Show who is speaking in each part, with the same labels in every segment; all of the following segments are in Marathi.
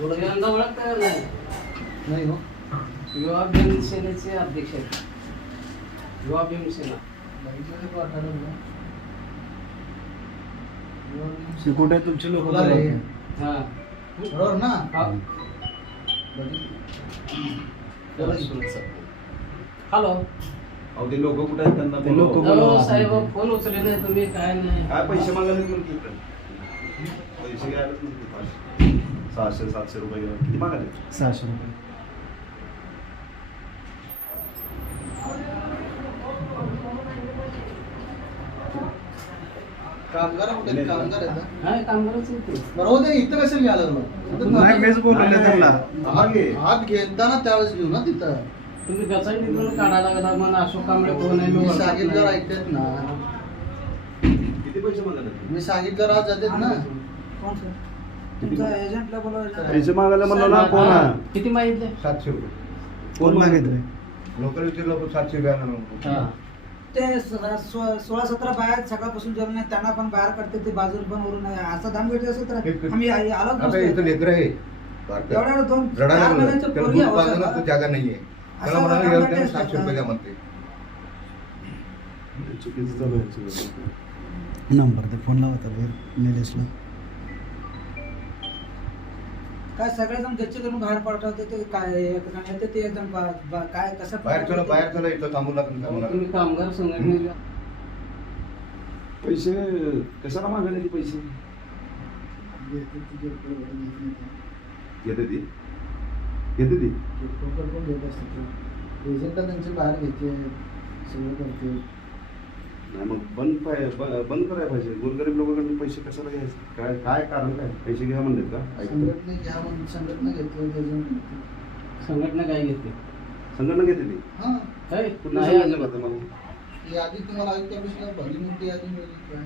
Speaker 1: यंदा ओळखता नाही.
Speaker 2: नाही हो.
Speaker 1: युवा भीमसेनेचे अध्यक्ष आहेत. युवा भीमसेना.
Speaker 2: ते
Speaker 3: कुठे तुमचे लोक?
Speaker 2: बोला रे.
Speaker 1: हा.
Speaker 2: बरोबर ना?
Speaker 1: हा. हॅलो.
Speaker 4: अहो ते लोक कुठे आहेत त्यांना
Speaker 3: ते लोकं
Speaker 4: बोलवा.
Speaker 1: हो, साहेब फोन उचलले नाही तुम्ही काय नाही.
Speaker 4: काय पैसे मागायला इकडे पैसे पाचशे सहाशे सातशे रुपये. किती मागायले
Speaker 3: सहाशे रुपये.
Speaker 2: कामगार? कामगार आहेत ना?
Speaker 1: कामगारच.
Speaker 2: बरं इथं कसं घ्यायला लागलो
Speaker 3: नाही मीच बोलवले त्यांना.
Speaker 4: मागे
Speaker 2: हात घेताना त्यावेळेस घेऊ ना तिथं.
Speaker 1: तुम्ही गचाई निघून काढायला लागला म्हणून अशोक कांबळे कोण आहे? मी
Speaker 2: मी
Speaker 1: ओळखत
Speaker 2: सांगितलं
Speaker 1: नाही.
Speaker 2: ऐकतात ना.
Speaker 4: किती पैसे
Speaker 2: मी सांगितलं राज जातात ना.
Speaker 3: पैसे मागायला म्हणलो ना कोण
Speaker 1: हा.
Speaker 3: आहे?
Speaker 1: किती माहिती
Speaker 5: सातशे रुपये.
Speaker 3: कोण मागितले?
Speaker 5: लोकल विचारलं लोक सातशे रुपये
Speaker 1: हा.
Speaker 6: ते सो- सोळा सतरा बाहेर सकाळपासून जेवण नाही त्यांना पण बाहेर काढते ते बाजूला पण वरून आहे. असं धामगडी असेल तर आम्ही आ- आलोच
Speaker 5: आता इथं
Speaker 6: नसतो
Speaker 5: लेकर आहे. बारकं.
Speaker 6: एवढ्या दोन
Speaker 5: रडायला
Speaker 6: चार
Speaker 5: लागलं.
Speaker 6: महिन्यांचं
Speaker 5: त्याला
Speaker 6: पोरगी
Speaker 5: दूध
Speaker 6: आहे
Speaker 5: पाजलं
Speaker 6: वासाला.
Speaker 5: तर जागा नाहीये. त्याला
Speaker 6: असं
Speaker 5: म्हणाले
Speaker 6: रडायला
Speaker 5: "यार, त्यांनी
Speaker 6: लागलं
Speaker 5: सातशे रुपये द्या म्हणते.
Speaker 3: चुकीचं चालू आहे सगळं. नंबर ते फोन लावा त्याला निलेशला.
Speaker 6: काय सगळेजण गच्ची करून बाहेर पाठवते ते काय एक जण येते ते एकदम बा- बा- काय कसं
Speaker 5: बाहेर चला बाहेर चला इथं थांबू लागून थांबू लागून
Speaker 1: तुम्ही कामगार संघटनेला
Speaker 3: पैसे कशाला मागायले ते पैसे?
Speaker 4: घेते ती? घेते ती.
Speaker 2: त्यांचे बाहेर घ्यायचे सगळं करते.
Speaker 4: नाही मग बंद पाय- बंद करायला पाहिजे. गोरगरीब लोकांकडून पैसे कशाला घ्यायचे? काय काय कारण काय? पैसे घ्या म्हणलेत का? ऐकतो
Speaker 2: संघटना घ्या म्हणून संघटना घेतली घेतली.
Speaker 1: संघटना काय घेते
Speaker 4: संघटना घेते ती
Speaker 2: हा.
Speaker 1: काय?
Speaker 4: कुठली
Speaker 1: नाही
Speaker 4: संघटना
Speaker 1: अजिबात.
Speaker 4: करते मला
Speaker 2: यादी तुम्हाला आयुक्त ऑफिसला भली मोठी यादी मिळाली काय?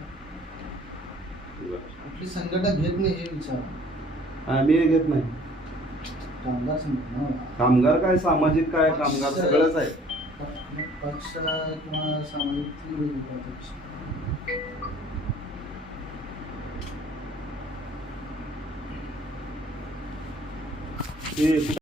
Speaker 2: कुठली संघटना घेत नाही हे विचार.
Speaker 4: हा मी हे घेत नाही.
Speaker 2: कामगार संघटना.
Speaker 4: कामगार काय? सामाजिक काय? कामगार सगळंच आहे.
Speaker 2: पक्ष किंवा सामाजिक ती वेगळी पक्ष.
Speaker 4: ते